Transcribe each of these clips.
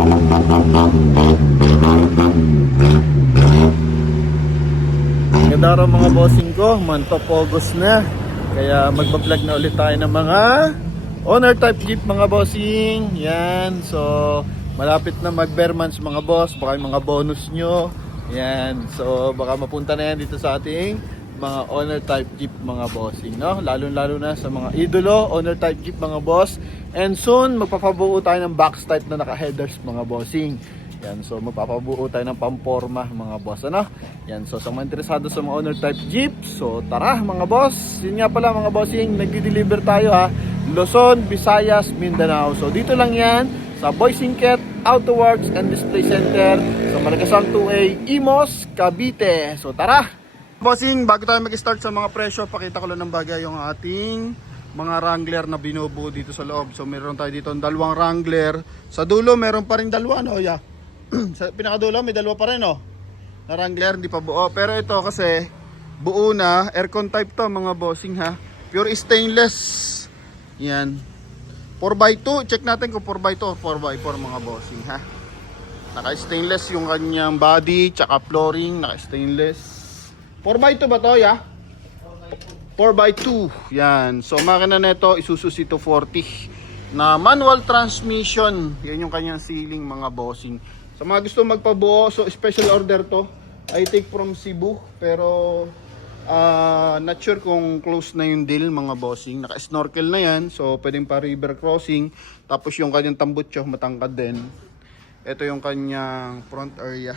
Ganda araw mga bossing ko, month of August na. Kaya magbablog na ulit tayo ng mga owner type jeep mga bossing. Yan, so malapit na mag-bare months mga boss. Baka yung mga bonus nyo. Yan, so baka mapunta na yan dito sa ating mga owner type jeep mga bossing, no? Lalo na sa mga idolo, owner type jeep mga boss. And soon magpapabuo tayo ng box type na naka-headers mga bossing. Yan, so magpapabuo tayo ng pamporma mga boss, ano? Yan, so sa mga interesado sa mga owner type jeep, so tara mga boss. Yun nga pala mga bossing, nagdi-deliver tayo ha. Luzon, Visayas, Mindanao. So dito lang yan sa Boysinket Auto Works and Display Center sa Malagasang 2A, Imos, Cavite. So tara! Bossing, bago tayo mag-start sa mga presyo, pakita ko lang ng bagay yung ating mga Wrangler na binubuo dito sa loob. So meron tayo dito ng dalawang Wrangler. Sa dulo meron pa rin dalawa, no? Yeah. Sa pinakadulo may dalawa pa rin, no? Na Wrangler, hindi pa buo. Pero ito kasi buo na, aircon type to mga bossing ha. Pure stainless. Yan. 4x2, check natin kung 4x2 o 4x4 mga bossing ha. Naka-stainless yung kanyang body, tsaka flooring, naka-stainless. 4x2 ba to, ya? 4x2. Yan. So makina nito Isuzu C240 na manual transmission. Yan yung kanyang ceiling mga bossing. Sa mga gusto magpabuo, so special order to. I take from Cebu, pero not sure kung close na yung deal mga bossing. Naka-snorkel na yan, so pwedeng pa river crossing. Tapos yung kanyang tambutso matangkad din. Ito yung kanyang front area.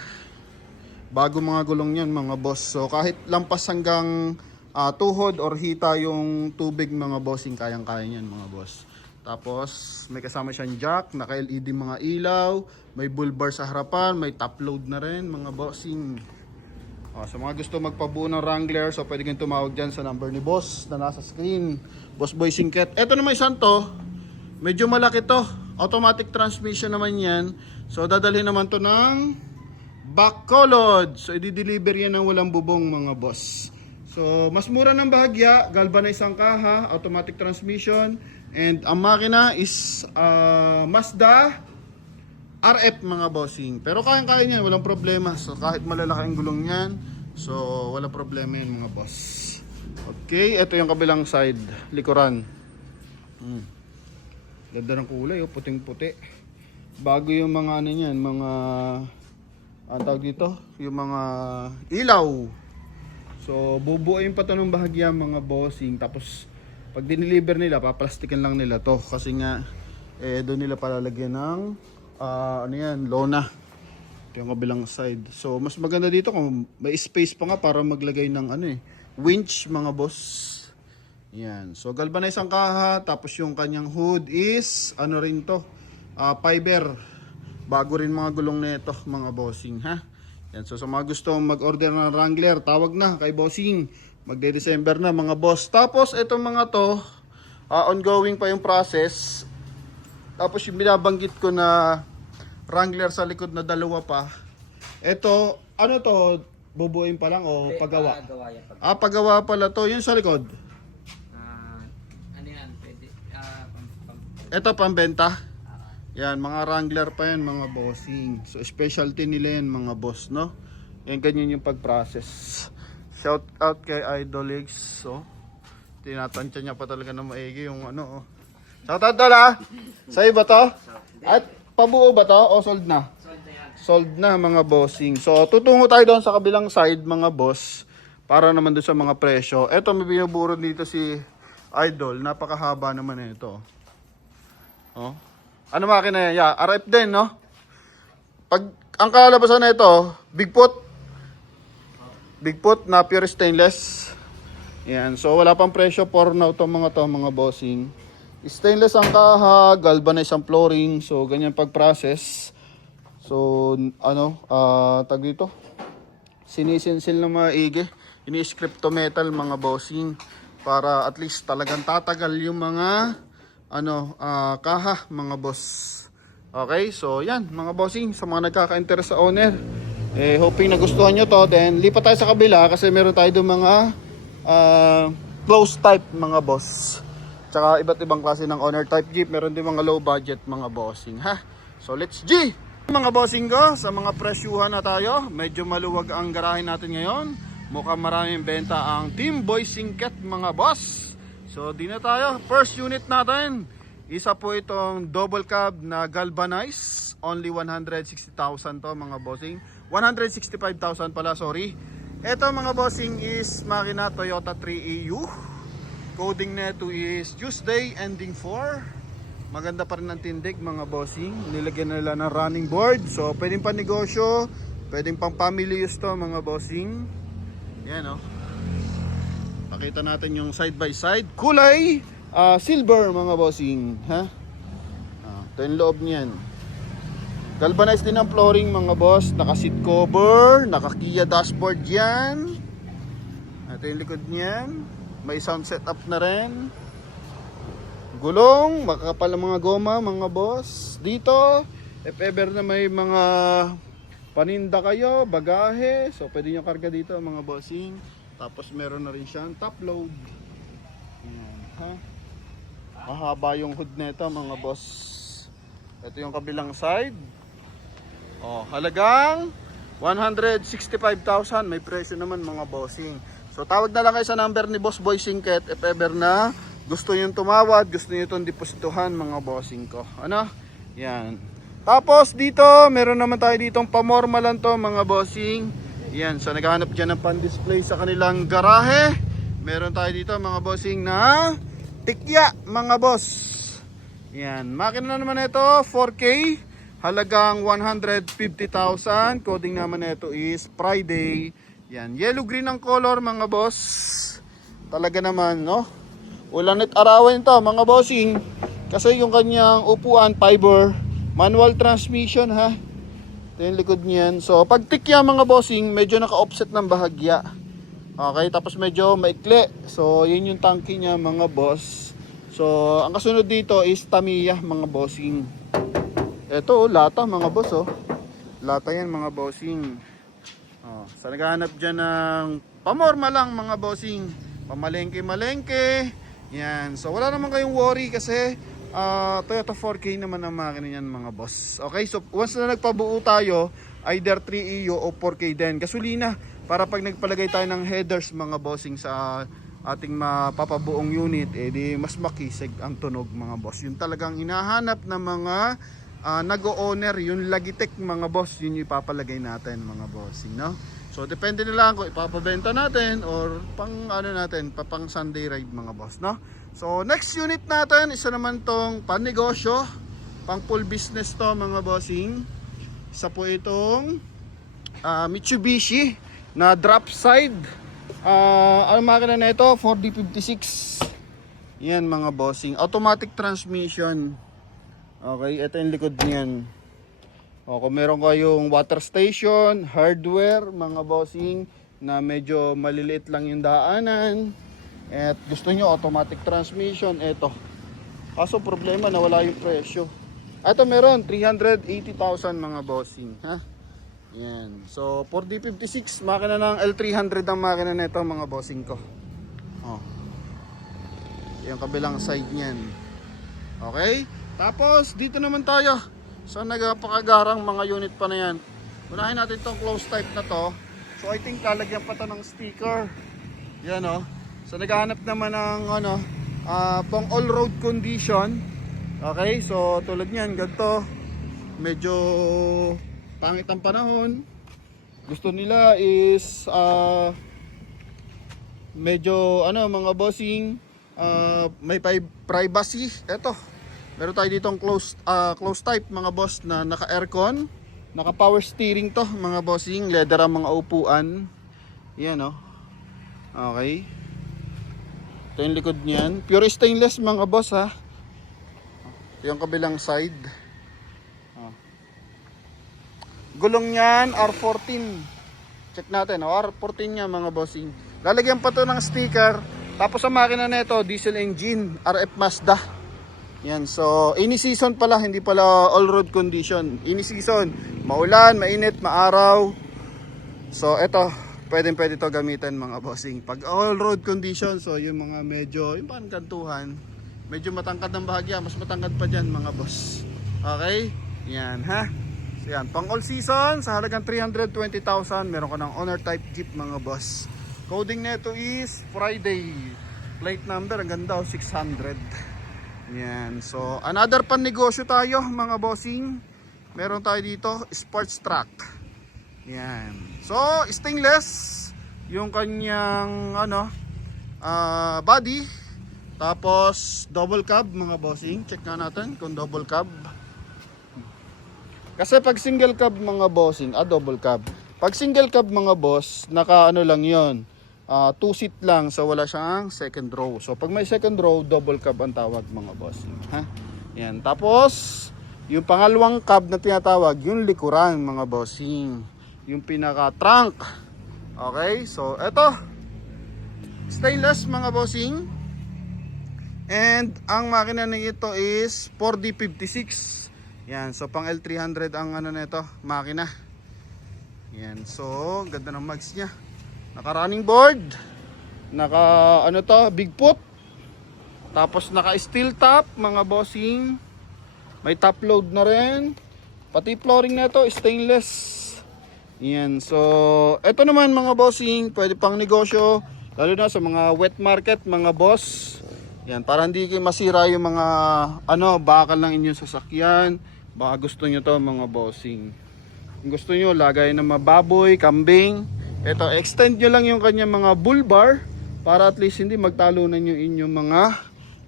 Bago mga gulong yan mga boss. So kahit lampas hanggang tuhod or hita yung tubig mga bossing, kayang-kaya yan mga boss. Tapos may kasama siyang jack, naka-LED mga ilaw, may bull bar sa harapan, may top load na rin mga bossing. Sa mga gusto magpabuo ng Wrangler, so pwede kayong tumawag dyan sa number ni boss na nasa screen, Boss Boysinket. Ito naman isang to, medyo malaki to, automatic transmission naman yan. So dadalhin naman to ng Bacolod. So i-deliver yan ng walang bubong mga boss. So mas mura ng bahagya, galvanized ang kaha, automatic transmission, and ang makina is Mazda RF mga bossing. Pero kayang-kaya niyan, walang problema. So kahit malalaki ang gulong niyan, so walang problema yan mga boss. Okay, ito yung kabilang side, likuran. Ganda ng kulay, oh, puting-puti. Bago yung mga ano niyan, mga ang tawag dito, yung mga ilaw. So bubuuin pa to ng bahagya mga bossing. Tapos pag dineliver nila, paplastikan lang nila to. Kasi nga doon nila palalagyan ng ano yan, lona. Ito yung kabilang side. So mas maganda dito kung may space pa nga para maglagay ng ano winch mga boss. Yan. So galvanized ang kaha. Tapos yung kanyang hood is ano rin to, fiber. Bago rin mga gulong nito mga bossing ha. Yan, so sa mga gusto mag-order ng Wrangler, tawag na kay bossing. Magde-December na mga boss. Tapos itong mga to, ongoing pa yung process. Tapos yung binabanggit ko na Wrangler sa likod na dalawa pa. Ito, ano to, bubuin pa lang o paggawa? Paggawa pala to. Yun sa likod. Ano yan? Pwede, ito pambenta. Yan, mga Wrangler pa yan mga bossing. So specialty nila yan mga boss, no? Yan, ganyan yung pag-process. Shout out kay Idolix. So tinatansya niya pa talaga na maigi yung ano. Shout out tol ha. Sa'yo ba to? At pabuo ba to o sold na? Sold na mga bossing. So tutungo tayo doon sa kabilang side mga boss, para naman doon sa mga presyo. Ito may binuburo dito si Idol. Napakahaba naman ito. Oh. Ano makina yan? Yeah, RF din, no? Pag ang kalabasan na ito, Bigfoot na pure stainless. Yan, so wala pang presyo for now to mga bossing. Stainless ang kaha, galvanized ang flooring, so ganyan pag-process. So ano, tag dito, sinisinsil na maigi, ini-script to metal mga bossing, para at least talagang tatagal yung mga kaha mga boss. Okay, so yan mga bossing, sa mga nagkaka-interest sa owner, hoping nagustuhan nyo to. Then lipat tayo sa kabila kasi meron tayo doon mga close type mga boss. Tsaka iba't ibang klase ng owner type jeep. Meron din mga low budget mga bossing ha. So let's G! Mga bossing ko, sa mga presyuhan na tayo, medyo maluwag ang garahe natin ngayon. Mukhang maraming benta ang Team Bossing Cat mga boss. So di na tayo, first unit natin. Isa po itong double cab na galvanized. Only 160,000 to mga bossing. 165,000 pala, sorry. Ito mga bossing is makina Toyota 3EU. Coding neto is Tuesday ending 4. Maganda pa rin ang tindig mga bossing. Nilagyan nila ng running board. So pwedeng pang negosyo, pwedeng pang family use to mga bossing. Yan o. Pakita natin yung side by side. Kulay silver mga bossing. Ha? Ito yung loob niyan. Galvanized din ang flooring mga boss. Naka seat cover, naka Kia dashboard yan. Ito yung likod niyan. May sound setup na rin. Gulong, makakapal ang mga goma mga boss. Dito, if ever na may mga paninda kayo, bagahe, so pwede nyo karga dito mga bossing. Tapos meron na rin siyang top load. Ayan, ha? Mahaba yung hood nito mga boss. Ito yung kabilang side. Oh, halagang 165,000. May presyo naman mga bossing. So tawag na lang kayo sa number ni Boss Boy Singket if ever na gusto nyo tumawad, gusto nyo itong deposituhan mga bossing ko. Ano? Yan. Tapos dito, meron naman tayo ditong pamorma lang to mga bossing. Yan. So naghahanap dyan ng pan-display sa kanilang garahe. Meron tayo dito mga bossing na tikya mga boss. Yan. Makina naman ito, 4K. Halagang 150,000. Coding naman ito is Friday. Yan. Yellow green ang color mga boss. Talaga naman, no? Ulanit arawan ito mga bossing. Kasi yung kanyang upuan fiber, manual transmission ha. Ito yung likod niyan. So pag tikya mga bossing, medyo naka-offset ng bahagya. Okay, tapos medyo maikli. So yun yung tangke niya mga boss. So ang kasunod dito is Tamiya mga bossing. Ito lata mga boss oh. Lata yan mga bossing. So naghahanap dyan ng pamorma lang mga bossing. Pamalengke-malengke. Yan. So wala naman kayong worry kasi Toyota 4K naman ang makina niyan mga boss. Okay, so once na nagpabuo tayo, either 3EU o 4K din. Gasolina para pag nagpalagay tayo ng headers mga bossing sa ating mapapabuong unit, di mas makisig ang tunog mga boss. Yun talagang hinahanap ng mga nag-o-owner, yung Logitech mga boss, yun yung ipapalagay natin mga bossing, no? So depende na lang kung ipapabenta natin or pang ano natin, pang Sunday ride mga boss, no? So next unit natin, isa naman tong pan-negosyo, pang full business to mga bossing. Isa po itong Mitsubishi na drop side. Ang makina na ito, 4D56. Yan mga bossing, automatic transmission. Okay, ito yung likod niyan. O, kung meron kayong water station, hardware, mga bossing, na medyo maliliit lang yung daanan, at gusto nyo automatic transmission, eto. Kaso problema, nawala yung presyo. Ito meron, 380,000 mga bossing. Ha? Yan. So, 4D56, makina ng L300 ang makina nito mga bossing ko. O. Yung kabilang side niyan. Okay? Tapos, dito naman tayo. So nagpakagarang mga unit pa na yan. Unahin natin itong close type na to. So I think lalagyan pa to ng sticker. Yan o. So naghahanap naman ng ano, pang all road condition. Okay, so tulad niyan, ganito. Medyo pangit ang panahon. Gusto nila is medyo ano mga bossing, may privacy. Eto. Meron tayo ditong close type mga boss na naka aircon, naka power steering to mga bossing, leather ang mga upuan. Yan o. Okay. Ito yung likod niyan. Pure stainless mga boss ha. Ito yung kabilang side. Gulong niyan R14. Check natin R14 niya mga bossing. Lalagyan pa to ng sticker. Tapos ang makina nito diesel engine, RF Mazda. Yan, so any season pala, hindi pala all road condition. Any season, maulan, mainit, maaraw. So eto, pwede to gamitin mga bossing. Pag all road condition, so yung mga medyo, yung pangkantuhan, medyo matangkad ng bahagya, mas matangkad pa dyan mga boss. Okay? Yan ha. So yan, pang all season sa halagang 320,000 meron ka ng owner type Jeep mga boss. Coding nito is Friday. Plate number ang ganda, 600. Yan. So another pan negosyo tayo mga bossing. Meron tayo dito sports truck. Yan. So stainless yung kanyang body. Tapos double cab mga bossing. Check nga natin kung double cab. Kasi pag single cab mga bossing, double cab. Pag single cab mga boss, naka lang yon, 2 seat lang, so wala siyang second row. So pag may second row, double cab ang tawag mga bossing. Ha? Yan. Tapos, yung pangalawang cab na tinatawag, yung likuran mga bossing. Yung pinaka trunk. Okay, so eto. Stainless mga bossing. And ang makina nito is 4D56. Yan, so pang L300 ang nito, makina. Yan, so ganda ng mags niya. Naka running board. Naka Bigfoot. Tapos naka steel top mga bossing. May top load na rin. Pati flooring nito stainless. Yan, so eto naman mga bossing, pwede pang negosyo lalo na sa mga wet market mga boss. Yan, para hindi kayo masira yung mga bakal ng inyong sasakyan. Baka gusto nyo to mga bossing. Kung gusto nyo lagay ng mga baboy, kambing, eto extend nyo lang yung kanyang mga bull bar para at least hindi magtalunan yung inyong mga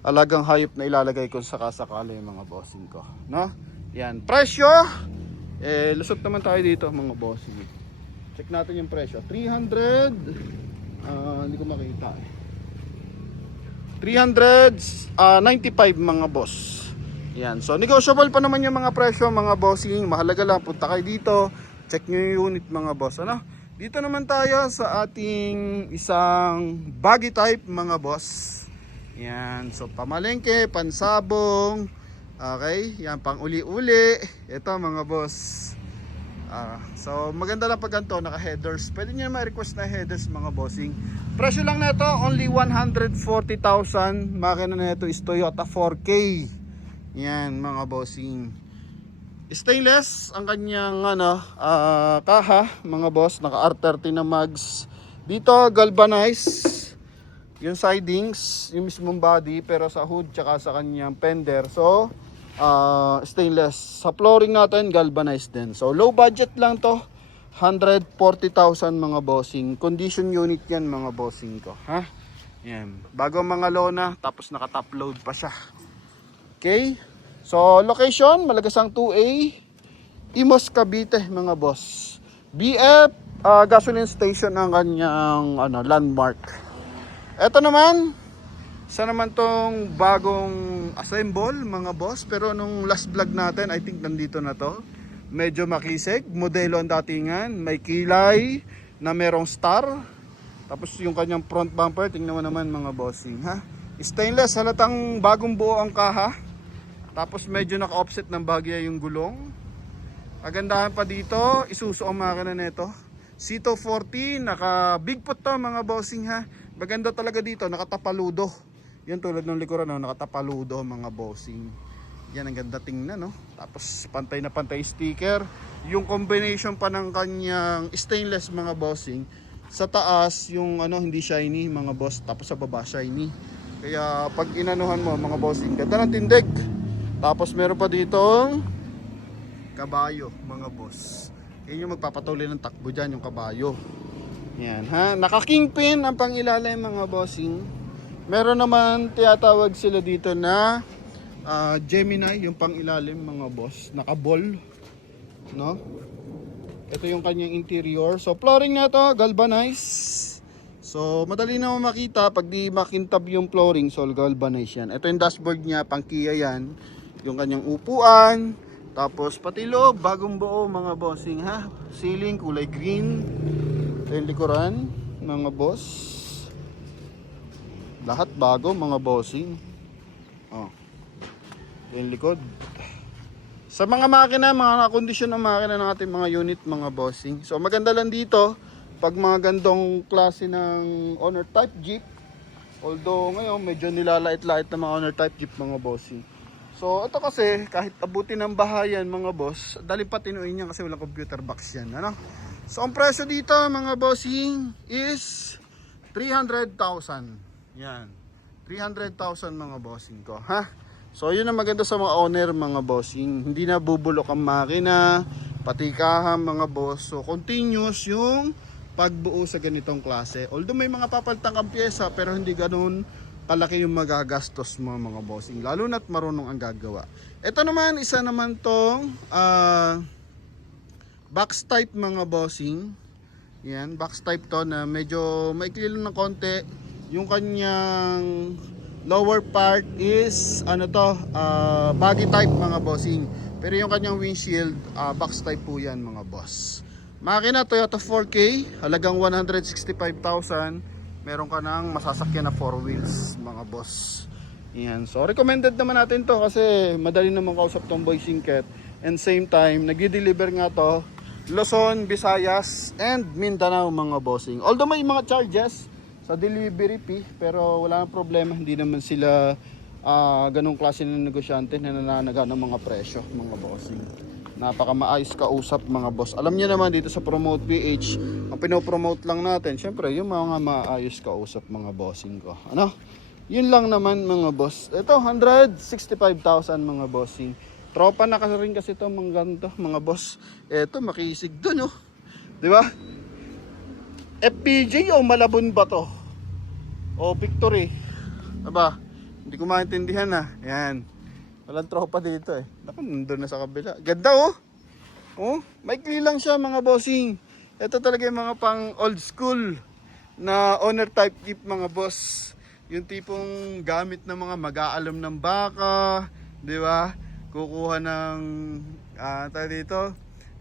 alagang hayop na ilalagay kung sakasakali yung mga bossing ko, no? Yan, presyo lusot naman tayo dito mga bossing. Check natin yung presyo. 300 hindi ko makita 395 mga boss. Yan. So negotiable pa naman yung mga presyo mga bossing. Mahalaga lang punta kayo dito. Check nyo yung unit mga boss. Dito naman tayo sa ating isang buggy type mga boss. Yan. So pamalengke, pansabong. Okay. Yan, pang uli-uli. Ito mga boss. So maganda lang pag ganito, naka headers. Pwede nyo ma-request na headers mga bossing. Presyo lang nito only 140,000. Makina na ito is Toyota 4K. Yan mga bossing. Stainless ang kanyang kaha mga boss. Naka R30 na mags. Dito galvanized yung sidings, yung mismong body, pero sa hood tsaka sa kanyang fender. So stainless. Sa flooring natin galvanized din. So low budget lang to. 140,000 mga bossing. Condition unit yan mga bossing ko. Ha? Yan. Bago mga lona, tapos naka-top load pa siya. Okay? So location, Malagasang 2A, Imos Cavite mga boss. BF gasoline station ang kanyang landmark. Ito naman, isa naman tong bagong assemble mga boss. Pero nung last vlog natin, I think nandito na to. Medyo makisig, modelo ang datingan, may kilay na merong star. Tapos yung kanyang front bumper, tingnan mo naman mga bossing, ha. Stainless, halatang bagong buo ang kaha. Tapos medyo naka-offset ng bagya yung gulong. Kagandahan pa dito, Isuzu ang makina nito. Cito 40, naka Bigfoot to mga bossing, ha. Maganda talaga dito, nakatapaludo. Yan tulad ng likuran, nakatapaludo mga bossing. Yan ang ganda tingnan, no. Tapos pantay na pantay sticker. Yung combination pa ng kanyang stainless mga bossing. Sa taas yung hindi shiny mga boss, tapos sa baba shiny. Kaya pag inanuhan mo mga bossing, ganda ng tindig. Tapos meron pa ditong kabayo mga boss. Yan yung magpapatuloy ng takbo dyan, yung kabayo. Yan, ha. Naka kingpin ang pangilalim mga bossing. Meron naman tiyatawag sila dito na Gemini, yung pangilalim mga boss. Naka ball, no? Ito yung kanyang interior. So flooring na to galvanized. So madali na makita pag di makintab yung flooring, so galvanized yan. Ito yung dashboard niya, pang Kia yan. Yung kanyang upuan, tapos pati loob, bagong buo mga bossing, ha. Ceiling kulay green. Ito yung likuran mga boss. Lahat bago mga bossing. Ito yung likod. Sa mga makina, mga kondisyon ng makina ng ating mga unit mga bossing. So maganda lang dito pag mga gandong klase ng owner type Jeep. Although ngayon medyo nilalait-lait ng mga owner type Jeep mga bossing. So ito kasi kahit abutin ng bahayan mga boss, dali pa tinuin niya kasi walang computer box yan, ano? So ang presyo dito mga bossing is 300,000. Yan. 300,000 mga bossing ko, ha? So yun ang maganda sa mga owner mga bossing, hindi na bubulok ang makina, patikahan mga boss. So continuous yung pagbuo sa ganitong klase. Although may mga papalitan kang pyesa pero hindi ganoon kalaki yung magagastos mo mga bossing, lalo na't marunong ang gagawa. Ito naman, isa naman tong box type mga bossing. Yan, box type to na medyo maikli lang ng konti. Yung kanyang lower part is ano to, baggy type mga bossing. Pero yung kanyang windshield, box type po yan mga boss. Makina Toyota 4K, halagang 165,000. Meron ka ng masasakyan na 4 wheels mga boss. Yan. So recommended naman natin to kasi madali naman kausap tong Bossing Cat. And same time, nag-deliver nga to Luzon, Visayas, and Mindanao mga bossing. Although may mga charges sa delivery fee, pero wala nang problema. Hindi naman sila ganong klase ng negosyante na nananaga ng mga presyo mga bossing. Napaka maayos kausap mga boss. Alam niyo naman dito sa Promote PH, ang pinopromote lang natin, syempre yung mga maayos kausap mga bossing ko. Ano? Yun lang naman mga boss. Ito 165,000 mga bossing. Tropa na kasi rin kasi ito mga ganito mga boss. Ito makisig dun oh. Di ba? FPJ o Malabon ba to? O Victory? Diba? Hindi ko maintindihan na. Yan. Walang tropa dito eh. Naku, nandun na sa kabila. Ganda oh. Oh, maikli lang siya mga bossing. Ito talaga yung mga pang old school na owner type jeep mga boss. Yung tipong gamit ng mga mag-aalam ng baka, di ba? Kukuha ng tayo dito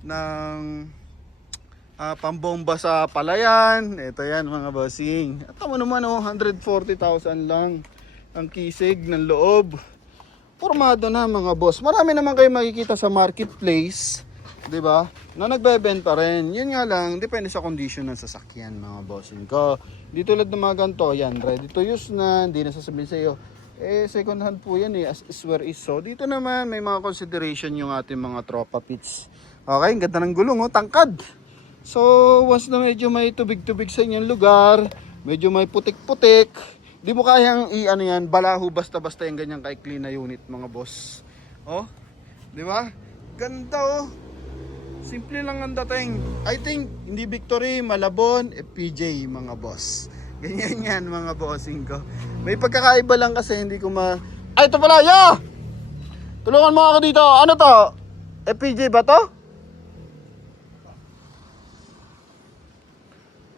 ng pambomba sa palayan. Ito yan mga bossing. At tama naman oh, 140,000 lang ang kisig ng loob. Formado na mga boss. Marami naman kayo makikita sa marketplace, 'di ba? Na nagbebenta rin. Yun nga lang, depende sa condition ng sasakyan mga bossing ko. Di tulad ng mga ganito, yan, ready to use na, hindi na sasabihin sa iyo. Second hand po yan as is where is. So dito naman may mga consideration yung ating mga tropa pits. Okay, ang ganda ng gulong oh, tangkad. So once na medyo may tubig-tubig sa inyong lugar, medyo may putik-putik, di mo kayang i-ano yan, balaho basta-basta yung ganyang kaikli na unit mga boss. Oh, di ba? Ganda oh. Simple lang ang dating. I think hindi Victory, Malabon, FPJ mga boss. Ganyan yan mga bossing ko. May pagkakaiba lang kasi hindi ko Ay, ito pala, ya! Tulungan mo ako dito. Ano to? FPJ ba to?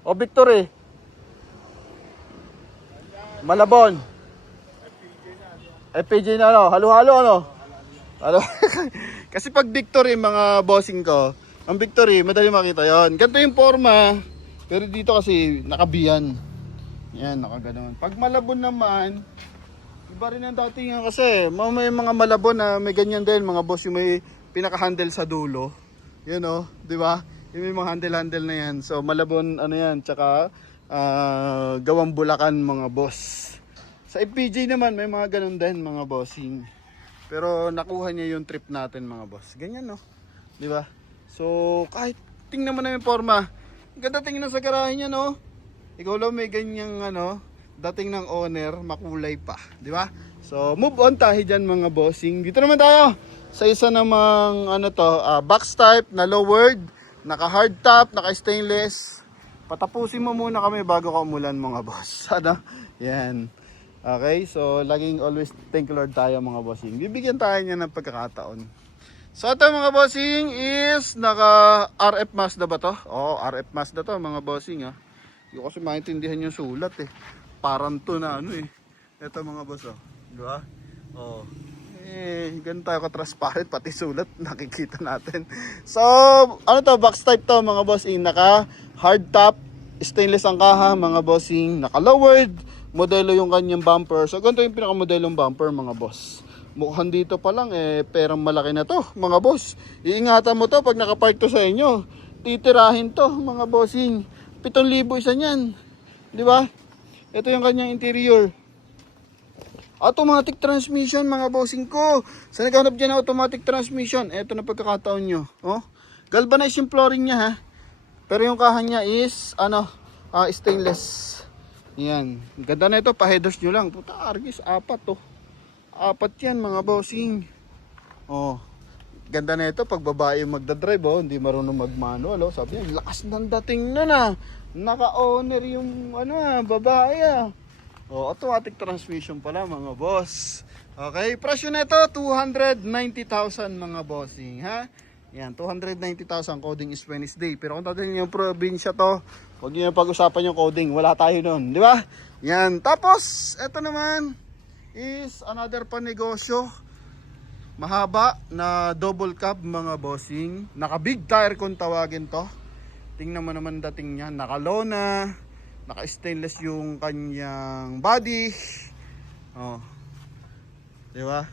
O Victory? Malabon. FPJ na ano? Halo-halo ano? Halo. Kasi pag Victory mga bossing ko, ang Victory madali makita yon. Ganito yung forma. Pero dito kasi nakabiyan. Yan, nakaganon. Pag Malabon naman, iba rin ang datingan kasi. May mga Malabon na may ganyan din mga boss, yung may pinaka-handle sa dulo. Yun oh, di ba? Yung may mga handle-handle na yan. So Malabon ano yan, tsaka Gawang Bulacan mga boss. Sa FPJ naman may mga ganun din mga bossing. Pero nakuha niya yung trip natin mga boss. Ganyan no. 'Di ba? So kahit tingnan mo na yung forma, ganda tingnan sa garahe niya no. Ikaw lang may ganyang ano, dating ng owner, makulay pa, 'di ba? So move on tayo diyan mga bossing. Dito naman tayo sa isa namang ano to, box type na lowered, naka hard top, naka stainless. Patapusin mo muna kami bago ka umulan mga boss. Ano? Yan. Okay, so laging always thank you Lord tayo mga bossing. Bibigyan tayo niya ng pagkakataon. So ito mga bossing is naka RF Mazda ba to? Oo, RF Mazda to mga bossing ha. Hindi ko kasi maintindihan yung sulat eh. Parang to na ano eh. Ito mga boss oh. Di ba? Oo. Ganun tayo ka-transparent pati sulat nakikita natin. So, ano to? Box type to mga bossing. Naka hard top, stainless ang kaha mga bossing. Naka lowered modelo yung kanyang bumper. So ganito yung pinakamodelong bumper mga boss. Mukhang dito pa lang perang malaki na to mga boss. Iingatan mo to pag nakapark to sa inyo. Titirahin to mga bossing. 7,000 isa niyan. Di ba? Ito yung kanyang interior. Automatic transmission mga bossing ko. Sa naghanap dyan ng automatic transmission, eto na pagkakataon nyo. Oh, galvanized yung flooring niya ha. Pero yung kahan niya is stainless. Yan. Ganda na ito, pa-headers nyo lang. Puta, Argis, 4 to. 4 yan mga bossing. Oh, ganda na ito pag babae yung magdadrive, oh, hindi marunong mag-manual, oh. Sabi niya, lakas ng dating na. Naka-owner yung babae ah. Oh, automatic transmission pala mga boss. Okay, presyo nito 290,000 mga bossing, ha? Yan, 290,000, coding is Wednesday. Pero kung tatanungin niyo yung probinsya to, huwag niyo pag-usapan yung coding, wala tayo noon, di ba? Yan, tapos ito naman is another panegosyo. Mahaba na double cab mga bossing. Naka big tire kung tawagin to. Tingnan mo naman dating niya, naka lona. Naka-stainless yung kanyang body. Oh. 'Di ba?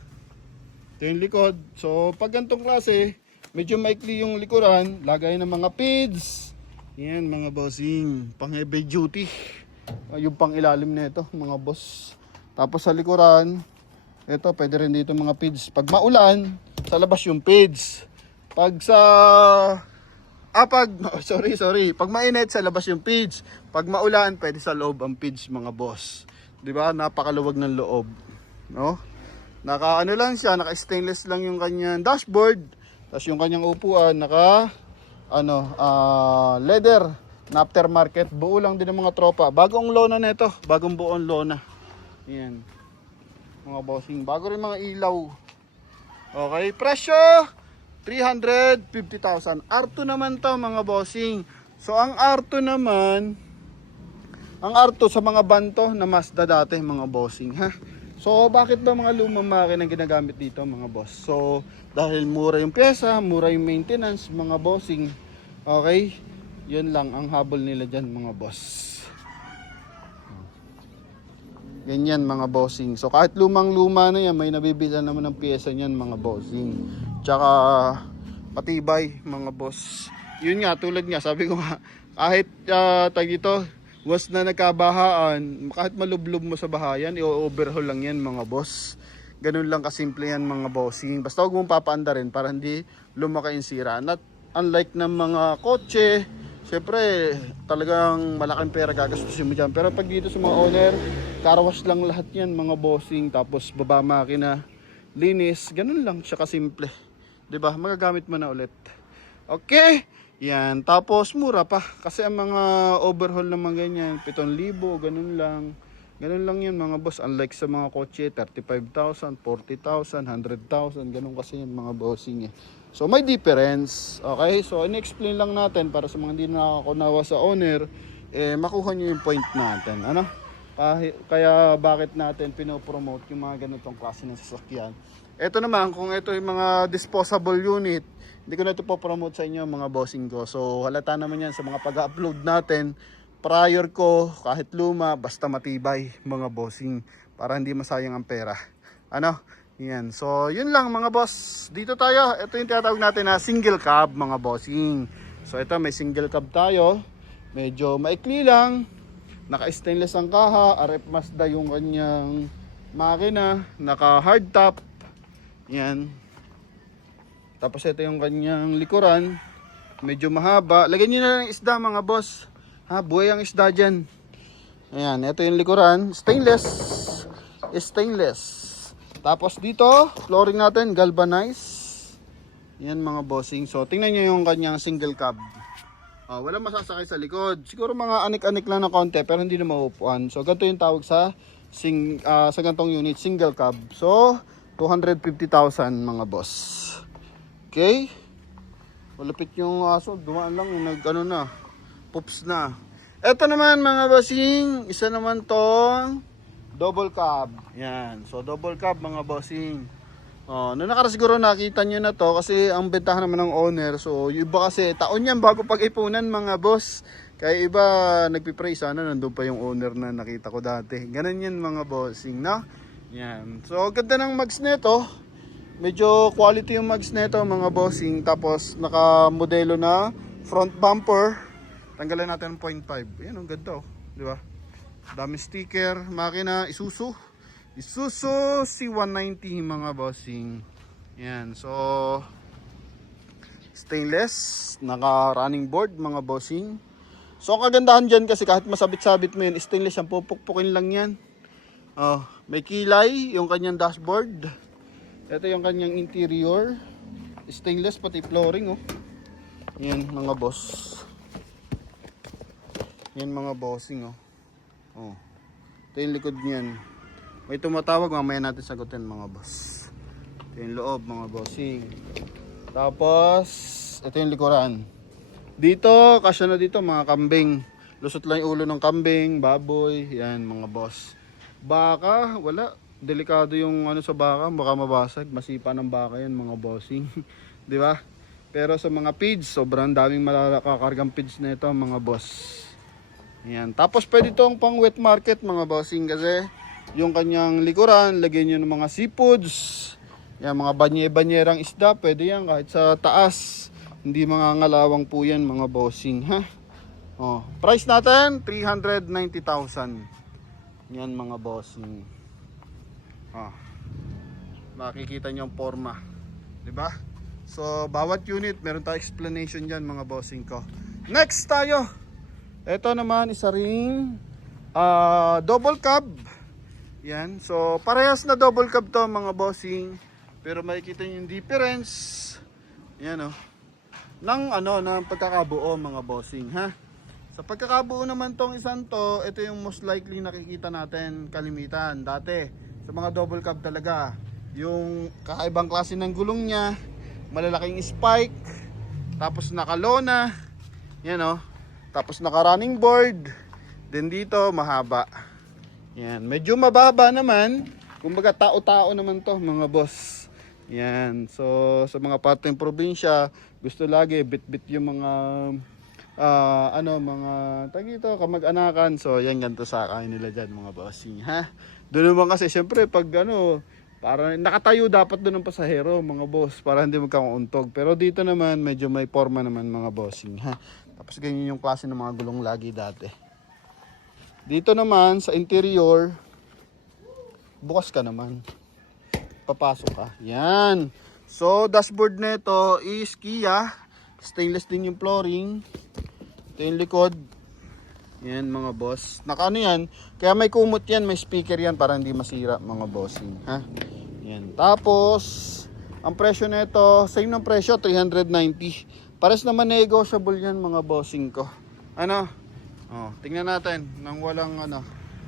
Ito yung likod. So, pag ganitong klase, medyo maikli yung likuran, lagay ng mga PIDs. Yan mga bossing, pang heavy duty. Yung pang ilalim na ito, mga boss. Tapos sa likuran, ito pwede rin dito mga PIDs. Pag maulan, sa labas yung PIDs. Pag sa Pag mainit, sa labas yung PIDs. Pag maulan, pwede sa loob ang PIDs mga boss. 'Di ba? Napakaluwag ng loob, no? Naka lang siya, naka stainless lang yung kanyang dashboard. Tapos yung kanyang upuan naka leather na aftermarket. Buo lang din ng mga tropa. Bagong lona nito, bagong buong lona. Yan. Mga bossing, bago rin mga ilaw. Okay, presyo 350,000. R2 naman to mga bossing. So ang R2 naman, ang R2 sa mga banto na Mazda dati mga bossing, ha. So bakit ba mga lumang makina ang ginagamit dito mga boss? So dahil mura yung pyesa, mura yung maintenance mga bossing. Okay? Yun lang ang habol nila diyan mga boss. Ganyan mga bossing. So kahit lumang-luma na yan, may nabibilan naman ng pyesa niyan mga bossing. Tsaka patibay mga boss. Yun nga, tulad nga, sabi ko nga, kahit dito, once na nagkabahaan, kahit malublob mo sa bahayan, i-overhaul lang yan mga boss. Ganun lang kasimple yan mga bossing. Basta huwag mong papaanda rin para hindi lumaki yung sira. Not unlike ng mga kotse, syempre talagang malaking pera gagastusin mo dyan. Pero pag dito sa mga owner, car wash lang lahat yan mga bossing. Tapos baba makina, linis, ganun lang siya kasimple. 'Di ba? Magagamit mo na ulit. Okay? Yan, tapos mura pa kasi ang mga overhaul naman ganyan 7,000, ganun lang. Ganun lang 'yan mga boss. Unlike sa mga kotse 35,000, 40,000, 100,000, ganun kasi yung mga bossing eh. So may difference. Okay? So in-explain lang natin para sa mga hindi nakakakunawa sa owner, makuha niyo yung point natin. Ano? Kaya bakit natin pinopromote yung mga ganitong klase ng sasakyan. Ito naman, kung ito yung mga disposable unit, hindi ko na ito po-promote sa inyo mga bossing ko. So halata naman yan sa mga pag-upload natin. Prior ko, kahit luma, basta matibay mga bossing. Para hindi masayang ang pera. Ano? Yan. So yun lang mga boss. Dito tayo, ito yung tinatawag natin na single cab mga bossing. So ito may single cab tayo. Medyo maikli lang. Naka-stainless ang kaha. RF Mazda yung kanyang makina. Naka-hard top. Yan. Tapos ito yung kanyang likuran. Medyo mahaba. Lagyan nyo na ng isda mga boss. Ha, buhay ang isda dyan. Ayan, ito yung likuran. Stainless. Stainless. Tapos dito, flooring natin, galvanized. Yan mga bossing. So, tingnan nyo yung kanyang single cab. Walang masasakay sa likod. Siguro mga anik-anik lang na konti, pero hindi na maupuan. So, ganito yung tawag sa ganitong unit, single cab. So, 250,000 mga boss. Okay? Malapit yung aso, dumaan lang, poops na. Ito naman mga bossing, isa naman tong double cab. Yan, so double cab mga bossing. Noong nakarasiguro nakita nyo na to kasi ang bentahan naman ng owner. So yung iba kasi taon yan bago pag-ipunan mga boss. Kaya iba nagpipray sana nandun pa yung owner na nakita ko dati. Ganun yan mga bossing, no? Yan. So ganda ng mags nito. Medyo quality yung mags nito mga bossing. Tapos naka-modelo na front bumper. Tanggalan natin ng 0.5. Yan ang ganda, oh. Di ba? Dami sticker, makina, Isuzu. Isuzu C190 mga bossing. Yan, so stainless, naka running board mga bossing. So ang kagandahan dyan kasi kahit masabit-sabit mo yun, stainless yan, pupukpukin lang yan. Oh, may kilay yung kanyang dashboard. Ito yung kanyang interior. Stainless pati flooring oh. Yan mga boss. Yan mga bossing oh. Oh. Ito yung likod niyan. May tumatawag, mamaya natin sagutin mga boss. Ito yung loob mga bossing. Tapos ito yung likuran. Dito, kasya na dito mga kambing. Lusot lang yung ulo ng kambing, baboy, yan mga boss. Baka, wala. Delikado yung ano sa baka, baka mabasag, masipa ng baka yan mga bossing. 'Di ba? Pero sa mga feeds, sobrang daming malakakargang feeds na ito mga boss. Yan. Tapos pwede itong pang wet market mga bossing kasi yung kanyang likuran, lagyan nyo ng mga seafoods. Yan, mga banye-banyerang isda, pwede yan kahit sa taas. Hindi mga ngalawang po yan mga bossing, ha? Oh, price natin 390,000. Yan mga bossing. Oh. Makikita niyo ang forma, 'di ba? So, bawat unit meron tayong explanation diyan mga bossing ko. Next tayo. Ito naman isa ring double cab. Yan. So, parehas na double cab to mga bossing. Pero makikita niyo yung difference. Yan oh. Ng pagkakabuo mga bossing, ha? Sa pagkakabuo naman tong isang to, ito yung most likely nakikita natin kalimitan dati. Sa mga double cab talaga, yung kakaibang klase ng gulong niya, malalaking spike, tapos naka-lona, yan oh. Tapos naka-running board, then dito mahaba. Yan, medyo mababa naman, kumbaga tao-tao naman to mga boss. Yan, so sa mga parteng probinsya, gusto lagi bit-bit yung mga mga tagito kamag-anakan. So yan, ganito sa kain nila dyan mga bossing, ha. Doon naman kasi syempre pag para nakatayo dapat doon ng pasahero mga boss para hindi magkakauntog. Pero dito naman medyo may forma naman mga bossing, ha. Tapos ganyan yung klase ng mga gulong lagi dati. Dito naman sa interior, bukas ka naman. Papasok ka. Yan. So dashboard nito is Kia. Stainless din yung flooring. Ito yung likod. Yan mga boss. Nakaano yan. Kaya may kumot yan. May speaker yan para hindi masira mga bossing, ha. Yan. Tapos ang presyo nito, same ng presyo, 390. Pares naman negotiable yan mga bossing ko. Ano? Oh, tingnan natin nang walang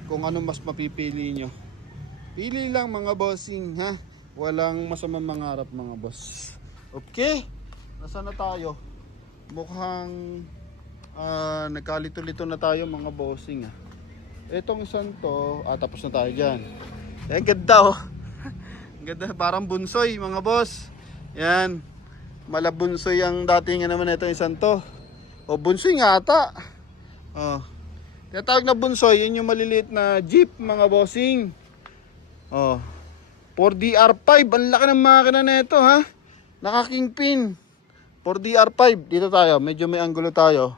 kung ano mas mapipili nyo. Pili lang mga bossing, ha. Walang masamang mangarap mga boss. Okay. Nasaan na tayo? Mukhang nagkalito-lito na tayo mga bossing, ha. Itong isang to, tapos na tayo dyan. Yan, ganda oh. Ganda, parang bunsoy mga boss. Yan. Malabunsoy ang dating naman itong isang to. O bunsoy nga ata. Oh. Tinatawag na bunsoy, yun yung maliliit na jeep mga bossing. Oh. 4DR5, ang laki ng makina na ito, ha. Naka-kingpin. 4DR5, dito tayo, medyo may angulo tayo.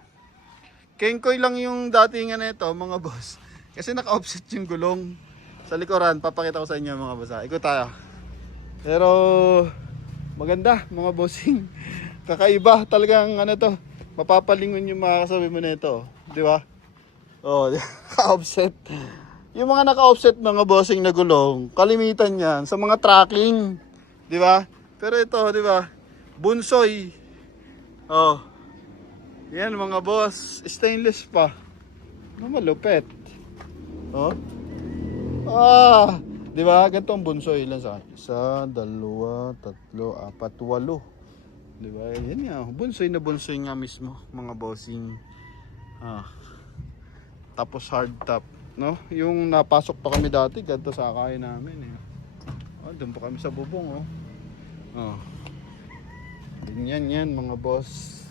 Kengkoy lang yung datingan na ito mga boss. Kasi naka-offset yung gulong. Sa likuran, papakita ko sa inyo mga boss, ha. Ikot tayo. Pero maganda mga bossing. Kakaiba talagang to. Mapapalingon yung makakasabi mo na ito, di ba? Oh, naka-offset. Yung mga naka-offset mga bossing na gulong, kalimitan yan sa mga tracking, di ba? Pero ito, di ba? Bunsoy. Oh. Yan mga boss, stainless pa. Malupet. Oh. Di ba? Ganito ang bunsoy, ilan sa 1, 2, 3, 4, 8. Di ba? Yan nga, bunsoy na bunsoy nga mismo, mga bossing. Tapos hard top, no? Yung napasok pa kami dati, ganito sa kain namin, eh. Doon pa kami sa bubong, oh. Yan mga boss.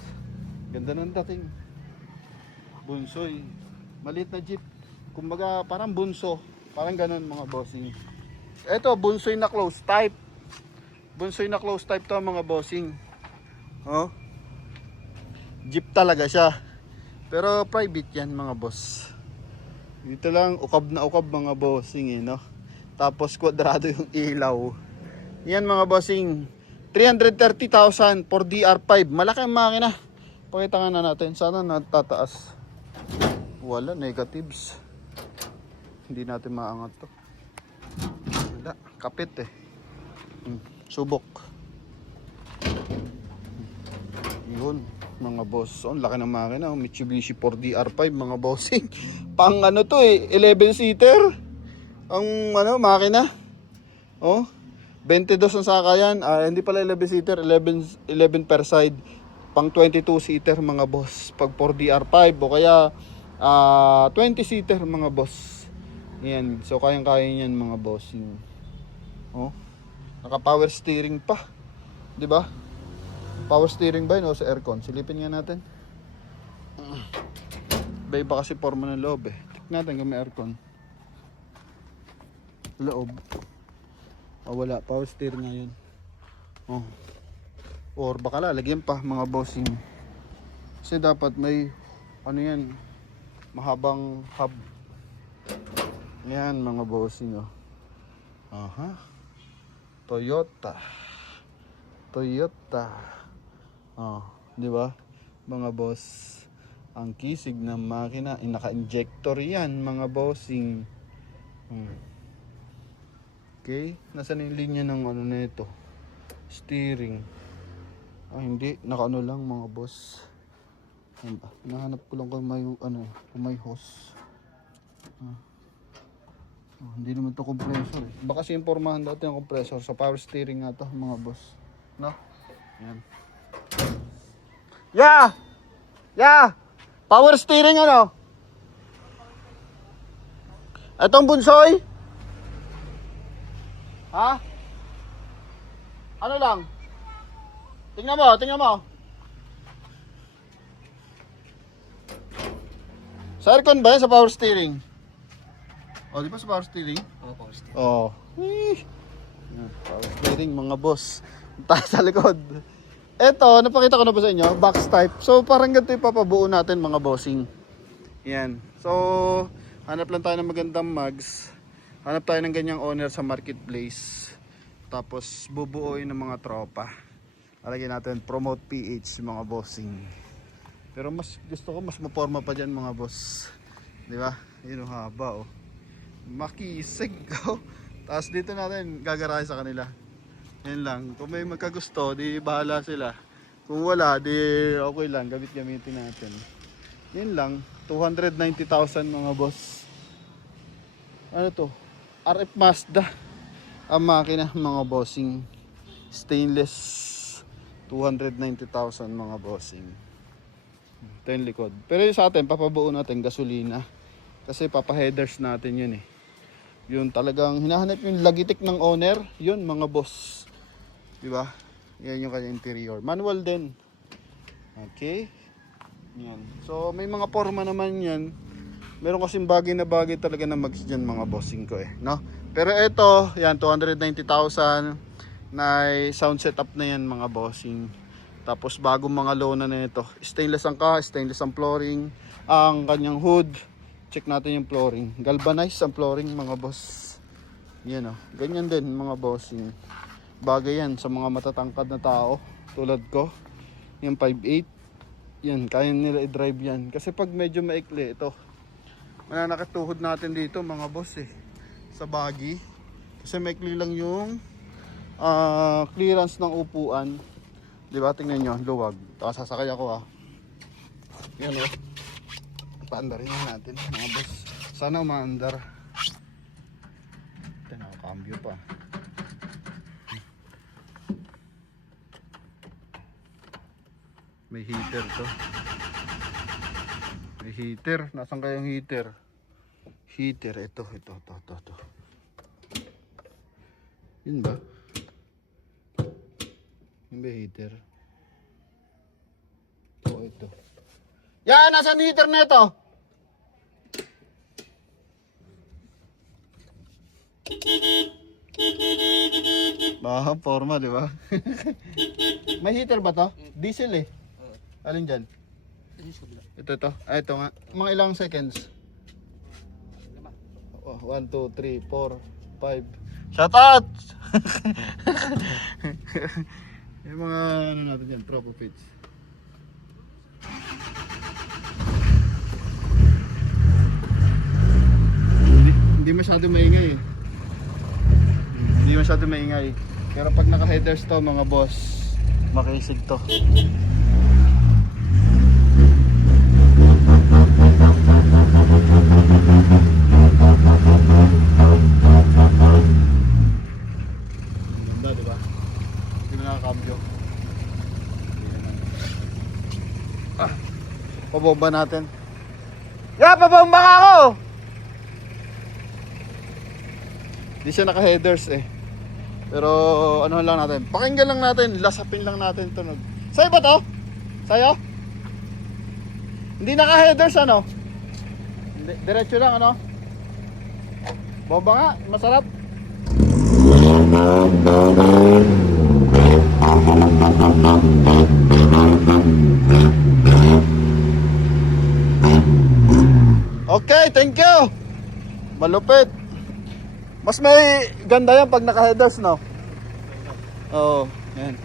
Ganda ng dating. Bunsoy. Maliit na jeep. Kumbaga parang bunso. Parang ganun mga bossing. Ito, bunsoy na close type. Bunsoy na close type to mga bossing. Oh. Jeep talaga siya. Pero private yan mga boss. Dito lang ukab na ukab mga bossing, no? Tapos kwadrado yung ilaw. Yan mga bossing. 330,000 for DR5. Malaki ang makina. Pakita nga na natin. Sana natataas. Wala, negatives. Hindi natin maangat to. Wala, kapit eh. Subok. Yun, mga boss. Ang laki ng makina. Mitsubishi 4DR5 mga bossing. Pang ano to eh, 11-seater. Ang ano, makina. Oh, 22 ang sakayan. Hindi pala 11-seater, 11 per side. Pang 22-seater mga boss. Pag 4DR5 o kaya 20-seater mga boss. Yan, so kayang-kaya niyan mga bossing. Oh, naka-power steering pa. 'Di ba? Power steering ba yun o sa aircon? Silipin nga natin. Iba kasi forma ng loob eh. Tignan natin kung may aircon. Loob. Wala. Power steering nga yun. Oh. Or baka lalagyan pa mga bossing. Kasi dapat may ano yan, mahabang hub. Yan mga bossing oh. Aha. Toyota. Oh, di ba? Mga boss, ang kisig ng makina, naka-injector yan, mga bossing. Okay, nasaan yung linya ng ano nito? Steering. Hindi, naka-ano lang mga boss. Nahanap ko lang kung may hose. Hindi naman to compressor eh. Baka kasi impormahan dati ang compressor sa power steering nga to mga boss. No? Yan. Yeah! Power steering ano? Etong bunsoy? Ha? Ano lang? Tingnan mo. Sa aircon ba yan sa power steering? Oh, di ba sa power steering? Oo, power steering. Oh. Power steering mga boss. Taas sa likod. Eto, napakita ko na ba sa inyo? Box type. So, parang ganito yung papabuo natin mga bossing. Yan. So, hanap lang tayo ng magandang mugs. Hanap tayo ng ganyang owner sa marketplace. Tapos, bubuoin ng mga tropa. Alagyan natin, promote PH mga bossing. Pero mas gusto ko, mas maporma pa dyan mga boss. Di ba? Yun ang haba oh. Makisig oh. Tapos dito natin gagarahe sa kanila. Yan lang. Kung may magkagusto, di bahala sila. Kung wala, di okay lang. Gamitin natin. Yan lang. 290,000 mga boss. Ano to? RF Mazda. Ang makina mga bossing. Stainless. 290,000 mga bossing. Ito yung likod. Pero yung sa atin, papabuo natin gasolina. Kasi papaheaders natin yun eh. Yun talagang hinahanap yung lagitik ng owner. Yun mga boss. Diba? Yan yung kanya interior. Manual din. Okay. Yan. So may mga forma naman yan. Meron kasing bagay na bagay talaga na mags dyan mga bossing ko eh. No? Pero ito, yan 290,000. Na sound setup na yan mga bossing. Tapos bagong mga lona na ito. Stainless ang stainless ang flooring. Ang kanyang hood. Check natin yung flooring. Galvanized ang flooring mga boss. Yan o. Ganyan din mga bossing. Bagay yan sa mga matatangkad na tao. Tulad ko. Yung 5'8". Yan. Kaya nila i-drive yan. Kasi pag medyo maikli ito. Mananakituhod natin dito mga boss eh. Sa buggy. Kasi maikli lang yung clearance ng upuan. Diba? Tingnan nyo. Luwag. Tapos sasakay ako Yan o. Paandarin natin mga boss. Sana umaandar. Ito nakakambyo pa. May heater to. May heater. Nasaan kayang heater? Heater. Ito. Yun ba? Yun ba heater? Ito. Yan! Nasaan heater na ito? Forma, di ba? May heater ba to? Diesel eh. Alin dyan? Ito. Ito nga. Mga ilang seconds? 1, 2, 3, 4, Shout out! Yung mga ano natin yan, tropa pits. Hindi masyado maingay eh. Hindi masyado maingay. Pero pag naka-headers to mga boss, makisig to. Ganda, diba? Hindi mo nakakambyo. Pabomba natin. Pabomba ka ako! Hindi siya naka-headers eh. Pero ano lang natin, pakinggan lang natin, lasapin lang natin tunog. Sa'yo ba to? Sa'yo? Hindi naka-headers ano? Diretso lang ano? Bomba nga, masarap. Okay, thank you. Malupit. Mas may ganda yan pag naka-headers, no? Oo, yan.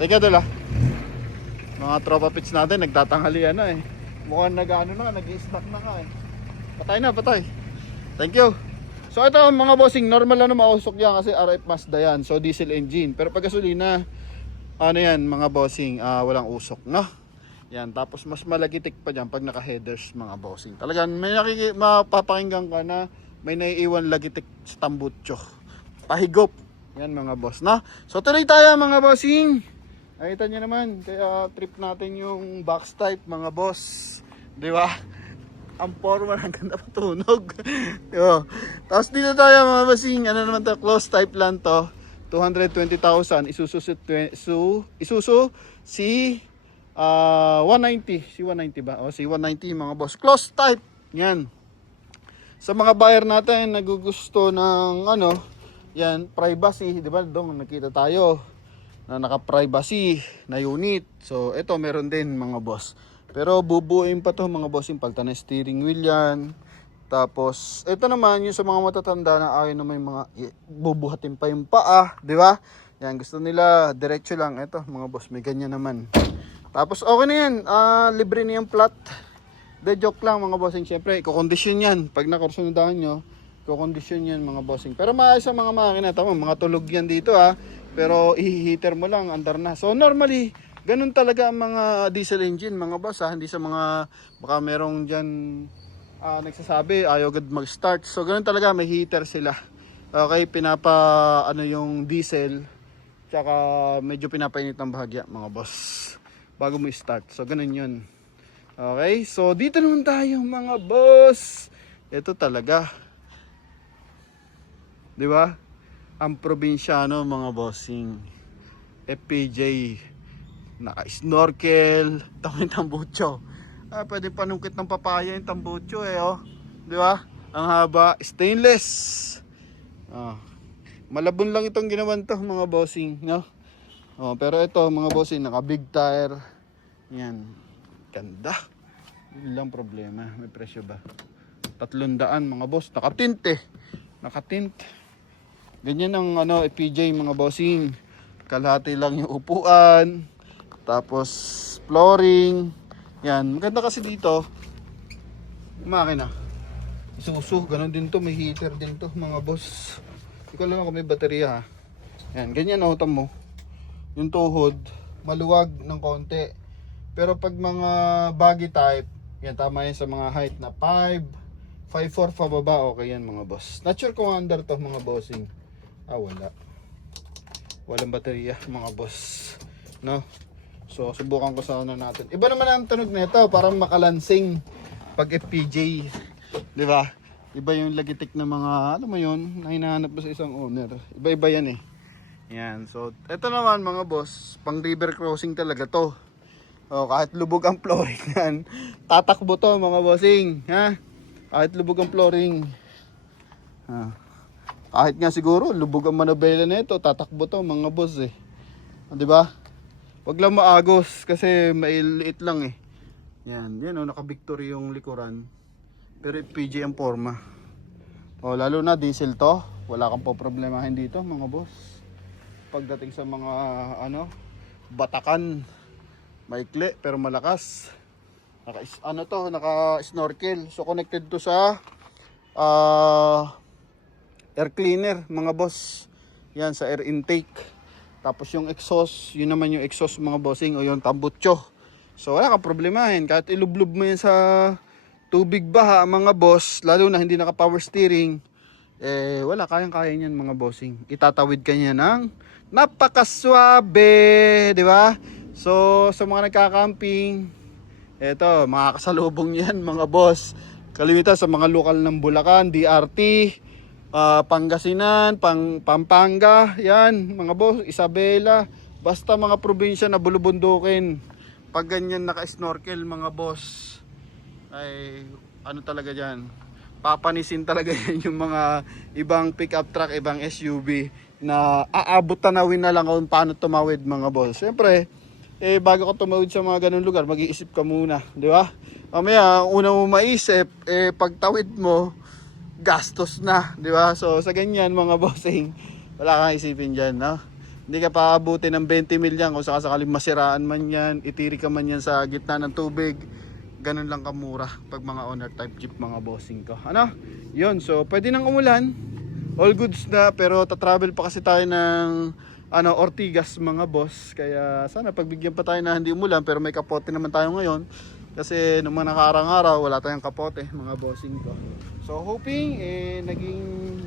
Teka dala. Mga tropa pits natin, nagtatanghalian na eh. Mukhang nag-ano na, nag-i-snack na ka eh. Patay na, patay. Thank you. So ito mga bossing, normal lang na mausok yan kasi RF Mazda yan. So diesel engine. Pero pag gasolina, ano yan mga bossing, walang usok, no? Yan, tapos mas malagitik pa dyan pag naka-headers mga bossing. Talagang may mapapakinggan ka na may naiiwan lagitik sa tambutso. Pahigop. Yan mga boss, no? So tuloy tayo mga bossing. Nakita nyo naman, kaya trip natin yung box type mga boss. Di ba? Ang forma ng ganda patunog. Diba? Tapos dito tayo mga bossing, ano naman to, close type lang to. 220,000 Isuzu si 190, si 190 ba? O si 190 mga boss. Close type. Yan. Sa mga buyer natin nagugusto ng ano, yan, privacy, 'di ba? Dong nakita tayo na naka-privacy na unit. So ito meron din mga boss. Pero bubuuin pa to mga boss, yung palta ng steering wheel yan. Tapos ito naman yung sa mga matatanda na ayaw na may mga bubuhatin pa yung paa, 'di ba? Yan, gusto nila diretso lang. Ito mga boss, may ganyan naman. Tapos okay na yan, libre na yung plat. De joke lang mga bossing, syempre i-condition yan. Pag nakursunadahan nyo, i-condition yan mga bossing. Pero maayos ang mga makina, tama, mga tulog yan dito ha. Pero i-heater mo lang, andar na. So normally, ganun talaga ang mga diesel engine mga boss ha. Hindi sa mga, baka merong dyan nagsasabi, ayaw agad mag-start. So ganun talaga, may heater sila. Okay, ano yung diesel, tsaka medyo pinapainit ng bahagya mga boss bago mo i-start. So ganun yun. Okay, so dito naman tayo mga boss. Ito talaga, di ba? Ang probinsyano mga bossing, FPJ, naka-snorkel, tamang tambucho. Pwede panungkit ng papaya yung tambucho eh, oh. Di ba? Ang haba, stainless. Malabon lang itong ginawan to mga bossing, no? Pero ito mga bossing, naka big tire. Yan. Ganda. Yun lang problema. May presyo ba? 300 mga boss. Nakatint eh. Nakatint. Ganyan ang FPJ mga bossing. Kalahati lang yung upuan. Tapos flooring. Yan. Maganda kasi dito. Makina. Isusu. Ganon din to. May heater din to mga boss. Hindi ko alam kung may baterya ha. Yan. Ganyan o. Tamo. Yung tuhod. Maluwag ng konti. Pero pag mga baggy type, yan tama yan sa mga height na 5'4" pababa, okay yan mga boss. Not sure kung under to mga bossing. Wala. Walang baterya mga boss. No? So subukan ko sana natin. Iba naman ang tunog nito, parang makalansing pag FPJ. 'Di ba? Iba yung lagitik ng mga, ano mo yun, na hinahanap mo sa isang owner. Iba-iba yan eh. Yan. So ito naman mga boss, pang river crossing talaga to. Kahit lubog ang flooring yan, tatakbo to mga bossing, ha? Kahit lubog ang flooring. Kahit nga siguro lubog ang manobela na ito, tatakbo to mga boss eh. 'Di ba? Wag lang maagos kasi mailiit lang eh. Yan, naka-Victory yung likuran. Pero PG ang forma. Lalo na diesel to, wala kang po problemahin dito mga boss. Pagdating sa mga batakan, maikli pero malakas. Naka snorkel. So connected to sa air cleaner mga boss. Yan sa air intake. Tapos yung exhaust, yun naman yung exhaust mga bossing o yung tambutso. So wala kang problemahin kahit ilublob mo yan sa tubig baha mga boss, lalo na hindi naka power steering. Wala, kayang-kaya niyan mga bossing. Itatawid ka niya ng napakaswabe, di ba? So, sa mga nagka-camping, eto, makakasalubong yan mga boss. Kalimitan sa mga lokal ng Bulacan, DRT, Pangasinan, Pampanga, yan, mga boss, Isabela, basta mga probinsya na bulubundukin. Pag ganyan naka-snorkel mga boss, ay ano talaga dyan? Papanisin talaga yan yung mga ibang pickup truck, ibang SUV na aabot tanawin na lang kung paano tumawid mga boss. Siyempre, bago ka tumawid sa mga ganun lugar, mag-iisip ka muna, di ba? Mamaya, una mo maisip, pagtawid mo, gastos na, di ba? So, sa ganyan mga bossing, wala kang isipin dyan, no? Hindi ka paabuti ng 20 mil yan kung sakasakaling masiraan man yan, itiri ka man yan sa gitna ng tubig. Ganun lang kamura pag mga owner type jeep mga bossing ko. Yun, so pwede nang umulan. All goods na, pero tatravel pa kasi tayo ng Ortigas mga boss. Kaya sana pagbigyan pa tayo na hindi umulan, pero may kapote naman tayo ngayon. Kasi nung mga nakarang araw, wala tayong kapote mga bossing ko. So hoping naging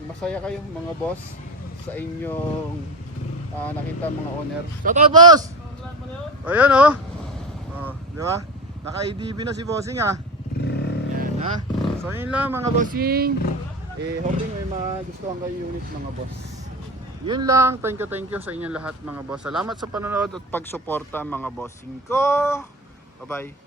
masaya kayo mga boss sa inyong nakita mga owner. Shout out boss! Ayan oh, di ba? Naka-ADB na si bossing Yan ha. So yun lang mga bossing. Hoping may magustuhan kayo unit mga boss. Yun lang. Thank you sa inyong lahat mga boss. Salamat sa panonood at pagsuporta mga bossing ko. Bye bye.